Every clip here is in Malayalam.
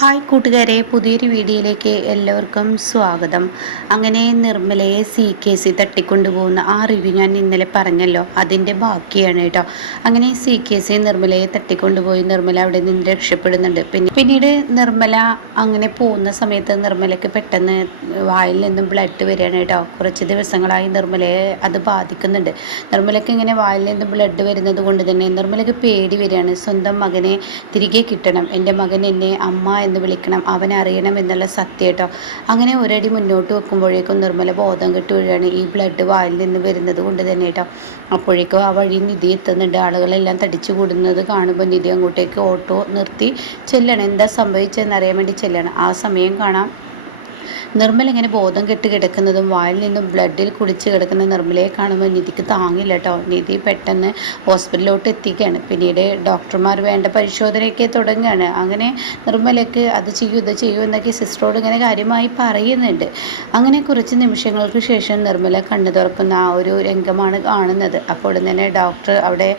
ഹായ് കൂട്ടുകാരെ പുതിയൊരു വീഡിയോയിലേക്ക് എല്ലാവർക്കും സ്വാഗതം. അങ്ങനെ നിർമ്മലയെ സി കെ സി തട്ടിക്കൊണ്ടുപോകുന്ന ആ റിവ്യൂ ഞാൻ ഇന്നലെ പറഞ്ഞല്ലോ അതിന്റെ ബാക്കിയാണ് കേട്ടോ. അങ്ങനെ സി കെ സി നിർമ്മലയെ തട്ടിക്കൊണ്ടുപോയി നിർമ്മല അവിടെ നിന്ന് രക്ഷപ്പെടുന്നുണ്ട്. പിന്നെ പിന്നീട് നിർമ്മല അങ്ങനെ പോകുന്ന സമയത്ത് നിർമ്മലയ്ക്ക് പെട്ടെന്ന് വായിൽ നിന്നും ബ്ലഡ് വരികയാണ് കേട്ടോ. കുറച്ച് ദിവസങ്ങളായി നിർമ്മലയെ അത് ബാധിക്കുന്നുണ്ട്. നിർമ്മലയ്ക്ക് ഇങ്ങനെ വായിൽ നിന്നും ബ്ലഡ് വരുന്നത് കൊണ്ട് തന്നെ നിർമ്മലയ്ക്ക് പേടി വരികയാണ്. സ്വന്തം മകനെ തിരികെ കിട്ടണം. എന്റെ മകൻ എന്നെ അമ്മ എന്ന് വിളിക്കണം. അവനെ അറിയണം എന്നുള്ള സത്യം കേട്ടോ. അങ്ങനെ ഒരടി മുന്നോട്ട് വെക്കുമ്പോഴേക്കും നിർമ്മല ബോധം കെട്ട് വീഴുകയാണ് ഈ ബ്ലഡ് വായിൽ നിന്ന് വരുന്നത് കൊണ്ട് തന്നെ കേട്ടോ. അപ്പോഴേക്കും ആ വഴി നിധി എത്തുന്നുണ്ട്. ആളുകളെല്ലാം തടിച്ചു കൂടുന്നത് കാണുമ്പോൾ നിധി അങ്ങോട്ടേക്ക് ഓട്ടോ നിർത്തി ചെല്ലണം. എന്താ സംഭവിച്ചതെന്ന് അറിയാൻ വേണ്ടി ചെല്ലണം. ആ സമയം കാണാം. നിർമ്മല ഇങ്ങനെ ബോധം കെട്ട് കിടക്കുന്നതും വായിൽ നിന്നും ബ്ലഡിൽ കുടിച്ച് കിടക്കുന്ന നിർമ്മലയെ കാണുമ്പോൾ നിധിക്ക് താങ്ങില്ല കേട്ടോ നിധി പെട്ടെന്ന് ഹോസ്പിറ്റലിലോട്ട് എത്തിക്കുകയാണ് പിന്നീട് ഡോക്ടർമാർ വേണ്ട പരിശോധനയൊക്കെ തുടങ്ങുകയാണ് അങ്ങനെ നിർമ്മലയ്ക്ക് അത് ചെയ്യൂ ഇത് ചെയ്യൂ എന്നൊക്കെ സിസ്റ്ററോട് ഇങ്ങനെ കാര്യമായി പറയുന്നുണ്ട്. അങ്ങനെ കുറച്ച് നിമിഷങ്ങൾക്ക് ശേഷം നിർമ്മല കണ്ണു തുറക്കുന്ന ആ ഒരു രംഗമാണ് കാണുന്നത്. അപ്പോൾ തന്നെ ഡോക്ടർ അവിടെ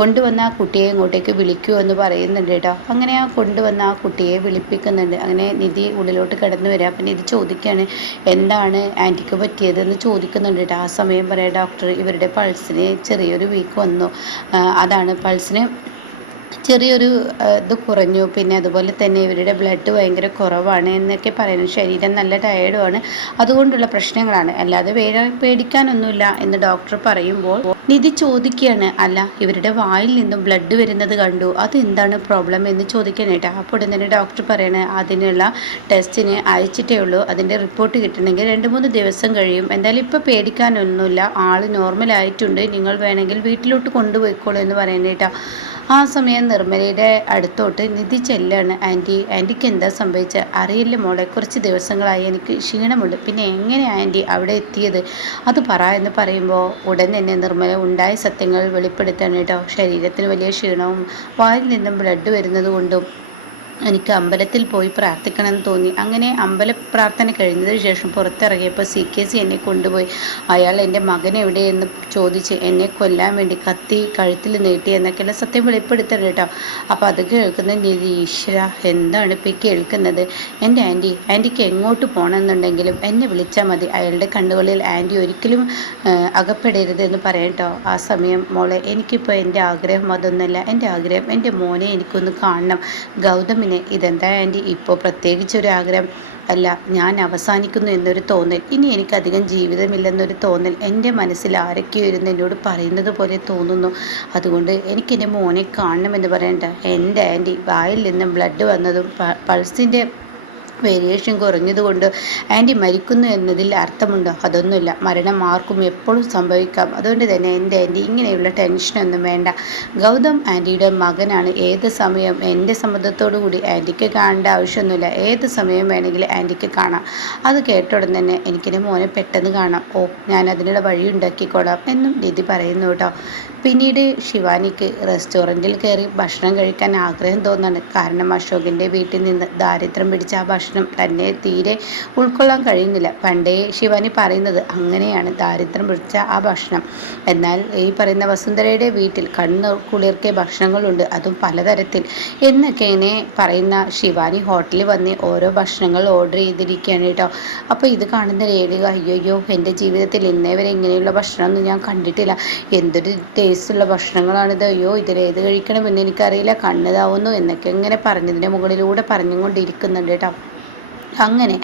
കൊണ്ടുവന്ന ആ കുട്ടിയെ ഇങ്ങോട്ടേക്ക് വിളിക്കൂ എന്ന് പറയുന്നുണ്ട് കേട്ടോ അങ്ങനെ ആ കൊണ്ടുവന്ന ആ കുട്ടിയെ വിളിപ്പിക്കുന്നുണ്ട്. അങ്ങനെ നിധി ഉള്ളിലോട്ട് കിടന്നു വരിക അപ്പം നിധി ചോദിക്കുകയാണ് എന്താണ് ആന്റിക്ക് പറ്റിയതെന്ന് ചോദിക്കുന്നുണ്ട് ആ സമയം പറയാം ഡോക്ടർ ഇവരുടെ പൾസിന് ചെറിയൊരു വീക്ക് വന്നു. അതാണ് പൾസിന് ചെറിയൊരു ഇത് കുറഞ്ഞു. പിന്നെ അതുപോലെ തന്നെ ഇവരുടെ ബ്ലഡ് ഭയങ്കര കുറവാണ് എന്നൊക്കെ പറയുന്നു. ശരീരം നല്ല ടയേർഡുമാണ് അതുകൊണ്ടുള്ള പ്രശ്നങ്ങളാണ്. അല്ലാതെ പേടിക്കാനൊന്നുമില്ല എന്ന് ഡോക്ടർ പറയുമ്പോൾ നിധി ചോദിക്കുകയാണ് അല്ല ഇവരുടെ വായിൽ നിന്നും ബ്ലഡ് വരുന്നത് കണ്ടു. അതെന്താണ് പ്രോബ്ലം എന്ന് ചോദിക്കാനായിട്ട് അപ്പോൾ തന്നെ ഡോക്ടർ പറയണേ അതിനുള്ള ടെസ്റ്റിന് അയച്ചിട്ടേ ഉള്ളൂ. അതിന്റെ റിപ്പോർട്ട് കിട്ടണമെങ്കിൽ രണ്ട് മൂന്ന് ദിവസം കഴിയും. എന്തായാലും ഇപ്പോൾ പേടിക്കാനൊന്നുമില്ല. ആൾ നോർമലായിട്ടുണ്ട് നിങ്ങൾ വേണമെങ്കിൽ വീട്ടിലോട്ട് കൊണ്ടുപോയിക്കോളൂ എന്ന് പറയുന്നേട്ടാ ആ സമയം നിർമ്മലയുടെ അടുത്തോട്ട് നിധി ചെല്ലാണ്. ആന്റി ആന്റിക്ക് എന്താ സംഭവിച്ചത് അറിയില്ല മോളെ കുറച്ച് ദിവസങ്ങളായി എനിക്ക് ക്ഷീണമുണ്ട്. പിന്നെ എങ്ങനെ ആന്റി അവിടെ എത്തിയത്? അത് പറ എന്ന് പറയുമ്പോൾ ഉടൻ തന്നെ നിർമ്മല ഉണ്ടായ സത്യങ്ങൾ വെളിപ്പെടുത്താനായിട്ടോ ശരീരത്തിന് വലിയ ക്ഷീണവും വായിൽ നിന്നും ബ്ലഡ് വരുന്നത് കൊണ്ടും എനിക്ക് അമ്പലത്തിൽ പോയി പ്രാർത്ഥിക്കണമെന്ന് തോന്നി. അങ്ങനെ അമ്പല പ്രാർത്ഥന കഴിഞ്ഞതിന് ശേഷം പുറത്തിറങ്ങിയപ്പോൾ സി കെ സി എന്നെ കൊണ്ടുപോയി. അയാൾ എന്റെ മകൻ എവിടെയെന്ന് ചോദിച്ച് എന്നെ കൊല്ലാൻ വേണ്ടി കത്തി കഴുത്തിൽ നീട്ടി എന്നൊക്കെയുള്ള സത്യം വെളിപ്പെടുത്തണം കേട്ടോ. അപ്പോൾ അത് കേൾക്കുന്ന രീതി ഈശ്വര എന്താണ് ഇപ്പോൾ കേൾക്കുന്നത്? എന്റെ ആന്റി ആന്റിക്ക് എങ്ങോട്ട് പോകണമെന്നുണ്ടെങ്കിലും എന്നെ വിളിച്ചാൽ മതി. അയാളുടെ കണ്ണുകളിൽ ആന്റി ഒരിക്കലും അകപ്പെടരുത് എന്ന് പറയട്ടോ ആ സമയം മോളെ എനിക്കിപ്പോൾ എന്റെ ആഗ്രഹം അതൊന്നുമല്ല. എന്റെ ആഗ്രഹം എന്റെ മോനെ എനിക്കൊന്ന് കാണണം. ഗൗതമിനെ പിന്നെ ഇതെന്താ ആന്റി? ഇപ്പോൾ പ്രത്യേകിച്ചൊരു ആഗ്രഹം അല്ല ഞാൻ അവസാനിക്കുന്നു എന്നൊരു തോന്നൽ. ഇനി എനിക്കധികം ജീവിതമില്ലെന്നൊരു തോന്നൽ. എന്റെ മനസ്സിൽ ആരൊക്കെയോ ഇരുന്ന് എന്നോട് പറയുന്നത് പോലെ തോന്നുന്നു. അതുകൊണ്ട് എനിക്കെന്റെ മോനെ കാണണമെന്ന് പറയണ്ട. എന്റെ ആന്റി വായിൽ നിന്നും ബ്ലഡ് വന്നതും പൾസിന്റെ വേരിയേഷൻ കുറഞ്ഞതുകൊണ്ട് ആന്റി മരിക്കുന്നു എന്നതിൽ അർത്ഥമുണ്ടോ? അതൊന്നുമില്ല. മരണം ആർക്കും എപ്പോഴും സംഭവിക്കാം. അതുകൊണ്ട് തന്നെ എന്റെ ആന്റി ഇങ്ങനെയുള്ള ടെൻഷനൊന്നും വേണ്ട. ഗൗതം ആന്റിയുടെ മകനാണ്. ഏത് സമയം എന്റെ സമ്മതത്തോടു കൂടി ആന്റിക്ക് കാണേണ്ട ആവശ്യമൊന്നുമില്ല. ഏത് സമയം വേണമെങ്കിലും ആന്റിക്ക് കാണാം. അത് കേട്ടോടൻ തന്നെ എനിക്കെന്റെ മോനെ പെട്ടെന്ന് കാണാം. ഓ ഞാൻ അതിനുള്ള വഴി ഉണ്ടാക്കിക്കോളാം എന്നും രീതി പറയുന്നു കേട്ടോ. പിന്നീട് ശിവാനിക്ക് റെസ്റ്റോറന്റിൽ കയറി ഭക്ഷണം കഴിക്കാൻ ആഗ്രഹം തോന്നാണ്. കാരണം അശോകിന്റെ വീട്ടിൽ നിന്ന് ദാരിദ്ര്യം പിടിച്ച ആ ഭക്ഷണം തന്നെ തീരെ ഉൾക്കൊള്ളാൻ കഴിയുന്നില്ല. പണ്ടേ ശിവാനി പറയുന്നത് അങ്ങനെയാണ് ദാരിദ്ര്യം പിടിച്ച ആ ഭക്ഷണം. എന്നാൽ ഈ പറയുന്ന വസുന്ധരയുടെ വീട്ടിൽ കണ്ണു കുളിർക്കെ ഭക്ഷണങ്ങളുണ്ട്. അതും പലതരത്തിൽ. എന്നൊക്കെ ഇങ്ങനെ പറയുന്ന ശിവാനി ഹോട്ടലിൽ വന്ന് ഓരോ ഭക്ഷണങ്ങൾ ഓർഡർ ചെയ്തിരിക്കുകയാണ് കേട്ടോ. അപ്പോൾ ഇത് കാണുന്ന രേണുക അയ്യോയ്യോ എന്റെ ജീവിതത്തിൽ ഇന്നേ വരെ ഇങ്ങനെയുള്ള ഭക്ഷണമൊന്നും ഞാൻ കണ്ടിട്ടില്ല. എന്തൊരു ടേസ്റ്റുള്ള ഭക്ഷണങ്ങളാണിത്. അയ്യോ ഇതിലേത് കഴിക്കണമെന്ന് എനിക്കറിയില്ല. കണ്ണുതാവുന്നു എന്നൊക്കെ ഇങ്ങനെ പറഞ്ഞതിന്റെ മുകളിലൂടെ പറഞ്ഞുകൊണ്ടിരിക്കുന്നുണ്ട് കേട്ടോ. അങ്ങനെ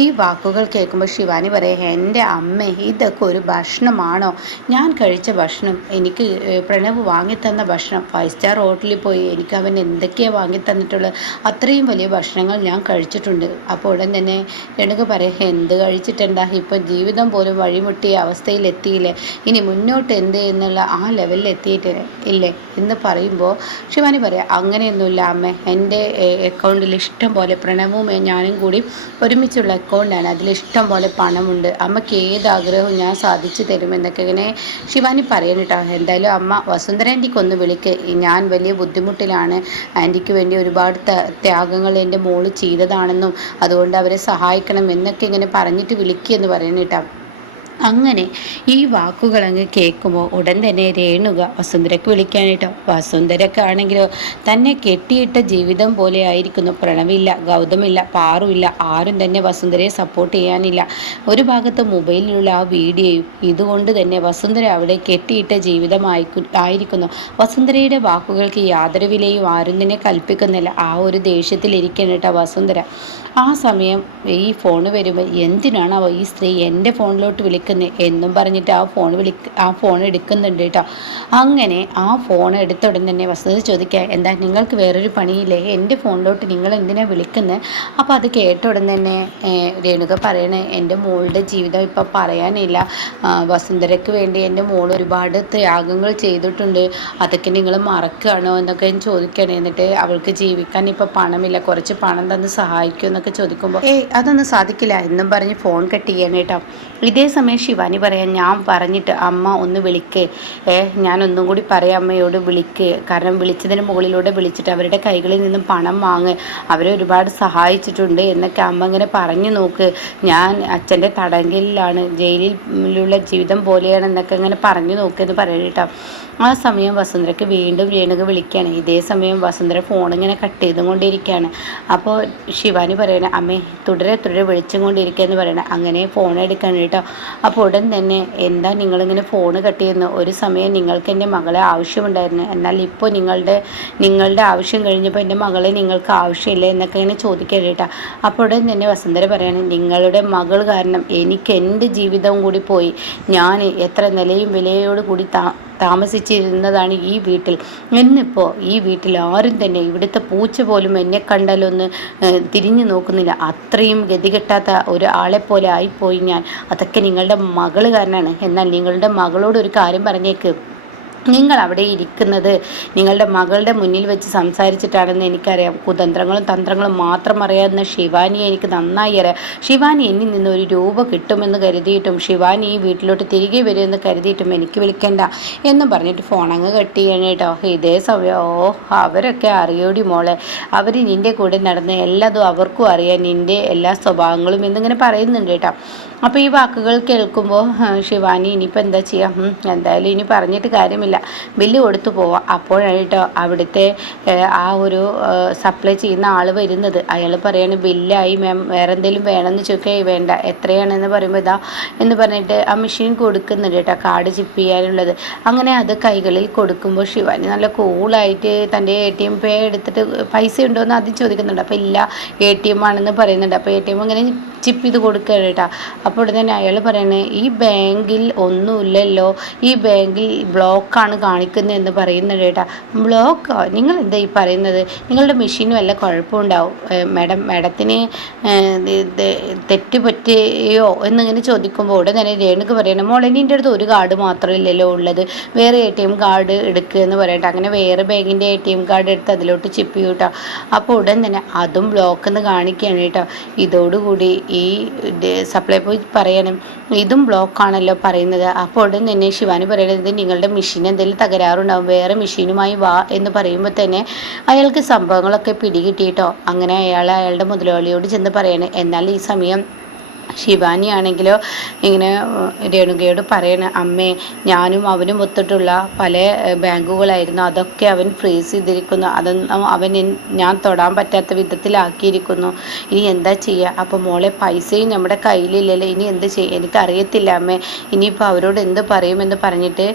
ഈ വാക്കുകൾ കേൾക്കുമ്പോൾ ശിവാനി പറയാം എന്റെ അമ്മ ഇതൊക്കെ ഒരു ഭക്ഷണമാണോ? ഞാൻ കഴിച്ച ഭക്ഷണം എനിക്ക് പ്രണവ് വാങ്ങിത്തന്ന ഭക്ഷണം ഫൈവ് സ്റ്റാർ ഹോട്ടലിൽ പോയി എനിക്ക് അവൻ എന്തൊക്കെയാണ് വാങ്ങിത്തന്നിട്ടുള്ളത്? അത്രയും വലിയ ഭക്ഷണങ്ങൾ ഞാൻ കഴിച്ചിട്ടുണ്ട്. അപ്പോൾ ഉടൻ തന്നെ രേണുക പറയാം എന്ത് കഴിച്ചിട്ടുണ്ടാ ഇപ്പം ജീവിതം പോലും വഴിമുട്ടിയ അവസ്ഥയിലെത്തിയില്ലേ ഇനി മുന്നോട്ട് എന്ത് എന്നുള്ള ആ ലെവലിൽ എത്തിയിട്ട് ഇല്ലേ? എന്ന് പറയുമ്പോൾ ശിവാനി പറയാം അങ്ങനെയൊന്നുമില്ല അമ്മ. എന്റെ അക്കൗണ്ടിൽ ഇഷ്ടം പോലെ പ്രണവും ഞാനും കൂടി ഒരുമിച്ചുള്ള അക്കൗണ്ടാണ് അതിൽ ഇഷ്ടം പോലെ പണമുണ്ട്. അമ്മയ്ക്ക് ഏത് ആഗ്രഹവും ഞാൻ സാധിച്ചു തരുമെന്നൊക്കെ ഇങ്ങനെ ശിവാനി പറയണം കേട്ടോ എന്തായാലും അമ്മ വസുന്ധര ആന്റിക്ക് ഒന്ന് വിളിക്ക്. ഞാൻ വലിയ ബുദ്ധിമുട്ടിലാണ്. ആന്റിക്ക് വേണ്ടി ഒരുപാട് ത്യാഗങ്ങൾ എന്റെ മോൾ ചെയ്തതാണെന്നും അതുകൊണ്ട് അവരെ സഹായിക്കണം എന്നൊക്കെ ഇങ്ങനെ പറഞ്ഞിട്ട് വിളിക്കുക എന്ന് പറയണം കേട്ടോ അങ്ങനെ ഈ വാക്കുകൾ അങ്ങ് കേൾക്കുമ്പോൾ ഉടൻ തന്നെ രേണുക വസുന്ധരക്ക് വിളിക്കാനായിട്ടോ. വസുന്ധരക്ക് ആണെങ്കിലോ തന്നെ കെട്ടിയിട്ട ജീവിതം പോലെ ആയിരിക്കുന്നു. പ്രണവില്ല ഗൗതമില്ല പാറുമില്ല ആരും തന്നെ വസുന്ധരയെ സപ്പോർട്ട് ചെയ്യാനില്ല. ഒരു ഭാഗത്ത് മൊബൈലിലുള്ള ആ വീഡിയോയും ഇതുകൊണ്ട് തന്നെ വസുന്ധര അവിടെ കെട്ടിയിട്ട ജീവിതമായി ആയിരിക്കുന്നു. വസുന്ധരയുടെ വാക്കുകൾക്ക് യാതൊരു വിലയും ആരും തന്നെ കൽപ്പിക്കുന്നില്ല. ആ ഒരു ദേഷ്യത്തിലിരിക്കണം കേട്ടോ വസുന്ധര. ആ സമയം ഈ ഫോൺ വരുമ്പോൾ എന്തിനാണ് ഈ സ്ത്രീ എന്റെ ഫോണിലോട്ട് വിളിക്കുന്നത് വിളിക്കുന്നത് എന്നും പറഞ്ഞിട്ട് ആ ഫോൺ വിളി ആ ഫോൺ എടുക്കുന്നുണ്ട് കേട്ടോ അങ്ങനെ ആ ഫോൺ എടുത്ത ഉടൻ തന്നെ വസന്ത് ചോദിക്കുക എന്താ നിങ്ങൾക്ക് വേറൊരു പണിയില്ലേ? എന്റെ ഫോണിലോട്ട് നിങ്ങൾ എന്തിനാണ് വിളിക്കുന്നത് അപ്പോൾ അത് കേട്ട ഉടൻ തന്നെ രേണുക പറയണേ എന്റെ മോളുടെ ജീവിതം ഇപ്പം പറയാനില്ല. വസുന്ധരയ്ക്ക് വേണ്ടി എന്റെ മോൾ ഒരുപാട് ത്യാഗങ്ങൾ ചെയ്തിട്ടുണ്ട്. അതൊക്കെ നിങ്ങൾ മറക്കുകയാണോ എന്നൊക്കെ ചോദിക്കണേ. എന്നിട്ട് അവൾക്ക് ജീവിക്കാൻ ഇപ്പം പണമില്ല. കുറച്ച് പണം തന്ന് സഹായിക്കും എന്നൊക്കെ ചോദിക്കുമ്പോൾ ഏയ് അതൊന്നും സാധിക്കില്ല. എന്നും പറഞ്ഞ് ഫോൺ കട്ട് ചെയ്യണം ഇതേ സമയം ശിവാനി പറയാൻ ഞാൻ പറഞ്ഞിട്ട് അമ്മ ഒന്ന് വിളിക്കേ. ഏ ഞാൻ ഒന്നും കൂടി പറയാം അമ്മയോട് വിളിക്കേ. കാരണം വിളിച്ചതിന് മുകളിലൂടെ വിളിച്ചിട്ട് അവരുടെ കൈകളിൽ നിന്നും പണം വാങ്ങ്. അവരെ ഒരുപാട് സഹായിച്ചിട്ടുണ്ട് എന്നൊക്കെ അമ്മ ഇങ്ങനെ പറഞ്ഞു നോക്ക്. ഞാൻ അച്ഛന്റെ തടങ്കലിലാണ് ജയിലിലുള്ള ജീവിതം പോലെയാണ് എന്നൊക്കെ ഇങ്ങനെ പറഞ്ഞു നോക്കെന്ന് പറയട്ടോ ആ സമയം വസുന്ധരയ്ക്ക് വീണ്ടും രേണുക വിളിക്കുകയാണ്. ഇതേ സമയം വസുന്ധര ഫോൺ ഇങ്ങനെ കട്ട് ചെയ്തുകൊണ്ടിരിക്കുകയാണ് അപ്പോൾ ശിവാനി പറയണ അമ്മേ തുടരെ തുടരെ വിളിച്ചും കൊണ്ടിരിക്കുക എന്ന് പറയണേ അങ്ങനെ ഫോൺ എടുക്കണം കേട്ടോ. അപ്പോൾ ഉടൻ തന്നെ എന്താ നിങ്ങളിങ്ങനെ ഫോൺ കട്ട് ചെയ്യുന്നു ഒരു സമയം നിങ്ങൾക്ക് എന്റെ മകളെ ആവശ്യമുണ്ടായിരുന്നു. എന്നാൽ ഇപ്പോൾ നിങ്ങളുടെ നിങ്ങളുടെ ആവശ്യം കഴിഞ്ഞപ്പോൾ എന്റെ മകളെ നിങ്ങൾക്ക് ആവശ്യമില്ല എന്നൊക്കെ ഇങ്ങനെ ചോദിക്കാൻ കേട്ടോ. അപ്പോൾ ഉടൻ തന്നെ വസുന്ധര പറയണം നിങ്ങളുടെ മകൾ കാരണം എനിക്ക് എന്റെ ജീവിതവും കൂടി പോയി. ഞാൻ എത്ര നിലയും വിലയോട് കൂടി താ താമസിച്ചിരുന്നതാണ് ഈ വീട്ടിൽ. എന്നിപ്പോൾ ഈ വീട്ടിൽ ആരും തന്നെ ഇവിടുത്തെ പൂച്ച പോലും എന്നെ കണ്ടാലൊന്ന് തിരിഞ്ഞു നോക്കുന്നില്ല. അത്രയും ഗതികെട്ടാത്ത ഒരാളെപ്പോലെ ആയിപ്പോയി ഞാൻ. അതൊക്കെ നിങ്ങളുടെ മകൾ കാരനാണ് എന്നാൽ നിങ്ങളുടെ മകളോട് ഒരു കാര്യം പറഞ്ഞേക്ക്. നിങ്ങൾ അവിടെ ഇരിക്കുന്നത് നിങ്ങളുടെ മകളുടെ മുന്നിൽ വെച്ച് സംസാരിച്ചിട്ടാണെന്ന് എനിക്കറിയാം. കുതന്ത്രങ്ങളും തന്ത്രങ്ങളും മാത്രം അറിയാവുന്ന ശിവാനിയെ എനിക്ക് നന്നായി അറിയാം. ശിവാനി എന്നിൽ നിന്ന് ഒരു രൂപ കിട്ടുമെന്ന് കരുതിയിട്ടും ശിവാനി ഈ വീട്ടിലോട്ട് തിരികെ വരുമെന്ന് കരുതിയിട്ടും എനിക്ക് വിളിക്കണ്ട എന്നും പറഞ്ഞിട്ട് ഫോൺ അങ്ങ് കട്ട് കേട്ടോ. ഇതേ സമയം ഓ അവരൊക്കെ അറിയോടി മോളെ. അവർ നിന്റെ കൂടെ നടന്ന എല്ലാതും അവർക്കും അറിയാം. നിന്റെ എല്ലാ സ്വഭാവങ്ങളും എന്നിങ്ങനെ പറയുന്നുണ്ട് കേട്ടോ. അപ്പോൾ ഈ വാക്കുകൾ കേൾക്കുമ്പോൾ ശിവാനി ഇനിയിപ്പോൾ എന്താ ചെയ്യാം? എന്തായാലും ഇനി പറഞ്ഞിട്ട് കാര്യമില്ല. ബില്ല് കൊടുത്തു പോവാം. അപ്പോഴായിട്ടോ അവിടുത്തെ ആ ഒരു സപ്ലൈ ചെയ്യുന്ന ആൾ വരുന്നത്. അയാൾ പറയാണ് ബില്ലായി മാം വേറെ എന്തെങ്കിലും വേണമെന്ന് ചോദിക്കേ വേണ്ട. എത്രയാണെന്ന് പറയുമ്പോൾ ഇതാ എന്ന് പറഞ്ഞിട്ട് ആ മെഷീൻ കൊടുക്കുന്നുണ്ട് കേട്ടോ കാർഡ് ചിപ്പ് ചെയ്യാനുള്ളത് അങ്ങനെ അത് കൈകളിൽ കൊടുക്കുമ്പോൾ ശിവാനി നല്ല കൂളായിട്ട് തന്റെ എ ടി എം പേ എടുത്തിട്ട് പൈസ ഉണ്ടോ എന്ന് ആദ്യം ചോദിക്കുന്നുണ്ട്. അപ്പോൾ ഇല്ല എ ടി എം ആണെന്ന് പറയുന്നുണ്ട്. അപ്പോൾ എ ടി എം ഇങ്ങനെ ചിപ്പ് ചെയ്ത് കൊടുക്കുകയാണ് കേട്ടോ. അപ്പോൾ തന്നെ അയാൾ പറയണേ ഈ ബാങ്കിൽ ഒന്നുമില്ലല്ലോ. ഈ ബാങ്കിൽ ബ്ലോക്കാണ് കാണിക്കുന്നത് എന്ന് പറയുന്നത് കേട്ടാ. ബ്ലോക്കോ നിങ്ങൾ എന്താ ഈ പറയുന്നത്? നിങ്ങളുടെ മെഷീനും വല്ല കുഴപ്പമുണ്ടാവും? മാഡം മാഡത്തിന് തെറ്റുപറ്റിയോ എന്നിങ്ങനെ ചോദിക്കുമ്പോൾ ഉടനെ തന്നെ രേണുക്ക് പറയണം മോളെ നിന്റെ അടുത്ത് ഒരു കാർഡ് മാത്രമല്ലല്ലോ ഉള്ളത്. വേറെ എ ടി എം കാർഡ് എടുക്കുക എന്ന് പറയട്ടെ. അങ്ങനെ വേറെ ബാങ്കിന്റെ എ ടി എം കാർഡ് എടുത്ത് അതിലോട്ട് ചിപ്പ് ചെയ്യൂട്ടോ അപ്പോൾ ഉടൻ തന്നെ അതും ബ്ലോക്ക് എന്ന് കാണിക്കുകയാണ് കേട്ടോ. ഇതോടുകൂടി ഈ സപ്ലൈ പോയി പറയണം. ഇതും ബ്ലോക്കാണല്ലോ പറയുന്നത്. അപ്പോൾ ഉടൻ തന്നെ ശിവാനി പറയുന്നത് നിങ്ങളുടെ മെഷീൻ എന്തെങ്കിലും തകരാറുണ്ടാവും വേറെ മെഷീനുമായി വാ എന്ന് പറയുമ്പോൾ തന്നെ അയാൾക്ക് സംഭവങ്ങളൊക്കെ പിടികിട്ടിയിട്ടോ. അങ്ങനെ അയാൾ അയാളുടെ മുതലാളിയോട് ചെന്ന് പറയണേ എന്നാൽ ഈ സമയം ശിവാനിയാണെങ്കിലോ ഇങ്ങനെ രേണുകയോട് പറയണ അമ്മേ ഞാനും അവനും ഒത്തിട്ടുള്ള പല ബാങ്കുകളായിരുന്നു. അതൊക്കെ അവൻ ഫ്രീസ് ചെയ്തിരിക്കുന്നു. അതൊന്നും അവൻ ഞാൻ തൊടാൻ പറ്റാത്ത വിധത്തിലാക്കിയിരിക്കുന്നു. ഇനി എന്താ ചെയ്യുക അപ്പോൾ മോളെ പൈസയും നമ്മുടെ കയ്യിലില്ലല്ലോ. ഇനി എന്ത് ചെയ്യും എനിക്കറിയത്തില്ല അമ്മേ. ഇനിയിപ്പോൾ അവരോട് എന്ത് പറയുമെന്ന് പറഞ്ഞിട്ട്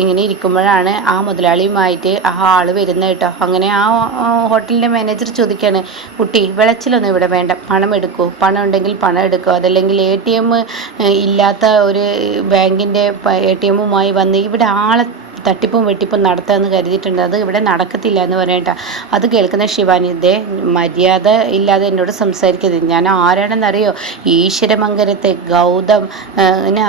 ഇങ്ങനെ ഇരിക്കുമ്പോഴാണ് ആ മുതലാളിയുമായിട്ട് ആ ആൾ വരുന്നത് കേട്ടോ. അങ്ങനെ ആ ഹോട്ടലിന്റെ മാനേജർ ചോദിക്കുകയാണ് കുട്ടി വിളച്ചിലൊന്നും ഇവിടെ വേണ്ട. പണം എടുക്കൂ. പണം ഉണ്ടെങ്കിൽ പണം എടുക്കുക അതല്ലെങ്കിൽ എ ടി എം ഇല്ലാത്ത ഒരു ബാങ്കിന്റെ എ ടി എമ്മുമായി വന്ന് ഇവിടെ ആളെ തട്ടിപ്പും വെട്ടിപ്പും നടത്താമെന്ന് കരുതിയിട്ടുണ്ട്. അത് ഇവിടെ നടക്കത്തില്ല എന്ന് പറയട്ടെ അത് കേൾക്കുന്ന ശിവാനി ഇതേ മര്യാദ ഇല്ലാതെ എന്നോട് സംസാരിക്കരുത്. ഞാൻ ആരാണെന്നറിയോ? ഈശ്വരമംഗലത്തെ ഗൗതം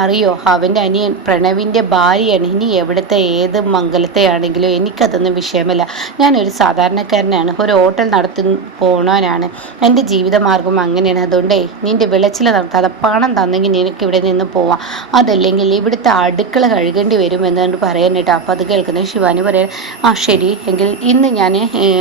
അറിയോ? അവന്റെ അനിയൻ പ്രണവിന്റെ ഭാര്യയാണ്. ഇനി എവിടുത്തെ ഏത് മംഗലത്തെ ആണെങ്കിലും എനിക്കതൊന്നും വിഷയമല്ല. ഞാനൊരു സാധാരണക്കാരനാണ്. ഒരു ഹോട്ടൽ നടത്തി പോണവനാണ്. എന്റെ ജീവിതമാർഗം അങ്ങനെയാണ്. അതുകൊണ്ടേ നിന്റെ വിളച്ചിൽ നടത്താതെ പണം തന്നെങ്കിൽ നിനക്ക് ഇവിടെ നിന്ന് പോവാം. അതല്ലെങ്കിൽ ഇവിടുത്തെ അടുക്കള കഴുകേണ്ടി വരും എന്ന് പറയാൻ കേട്ടോ അപ്പോൾ അത് കേൾക്കുന്ന ശിവാനി പറയാൻ ആ ശരി. എങ്കിൽ ഇന്ന് ഞാൻ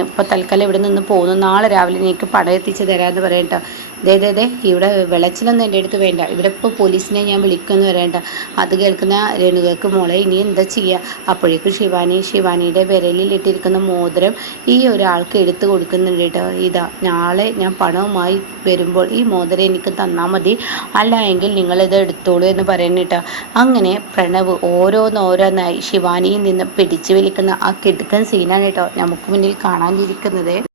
ഇപ്പോൾ തൽക്കാലം ഇവിടെ നിന്ന് പോകുന്നു. നാളെ രാവിലെ എനിക്ക് പടം എത്തിച്ച് തരാമെന്ന് പറയട്ടോ ദേ ദേ ദേ ഇവിടെ വിളച്ചിലൊന്നും എന്റെ അടുത്ത് വേണ്ട. ഇവിടെ ഇപ്പോൾ പോലീസിനെ ഞാൻ വിളിക്കുമെന്ന് വരേണ്ട അത് കേൾക്കുന്ന രേണുകൾക്ക് മോളെ ഇനി എന്താ ചെയ്യുക അപ്പോഴേക്കും ശിവാനി ശിവാനിയുടെ വിരലിൽ ഇട്ടിരിക്കുന്ന മോതിരം ഈ ഒരാൾക്ക് എടുത്തു കൊടുക്കുന്നുണ്ട് കേട്ടോ. ഇതാ നാളെ ഞാൻ പണവുമായി വരുമ്പോൾ ഈ മോതിരം എനിക്ക് തന്നാൽ മതി. അല്ല എങ്കിൽ നിങ്ങളിത് എടുത്തോളൂ എന്ന് പറയുന്നു കേട്ടോ. അങ്ങനെ പ്രണവ് ഓരോന്നോരോന്നായി ശിവാനിയിൽ നിന്ന് പിടിച്ചു വലിക്കുന്ന ആ കിടുക്കൻ സീനാണ് കേട്ടോ നമുക്ക് മുന്നിൽ കാണാനിരിക്കുന്നത്.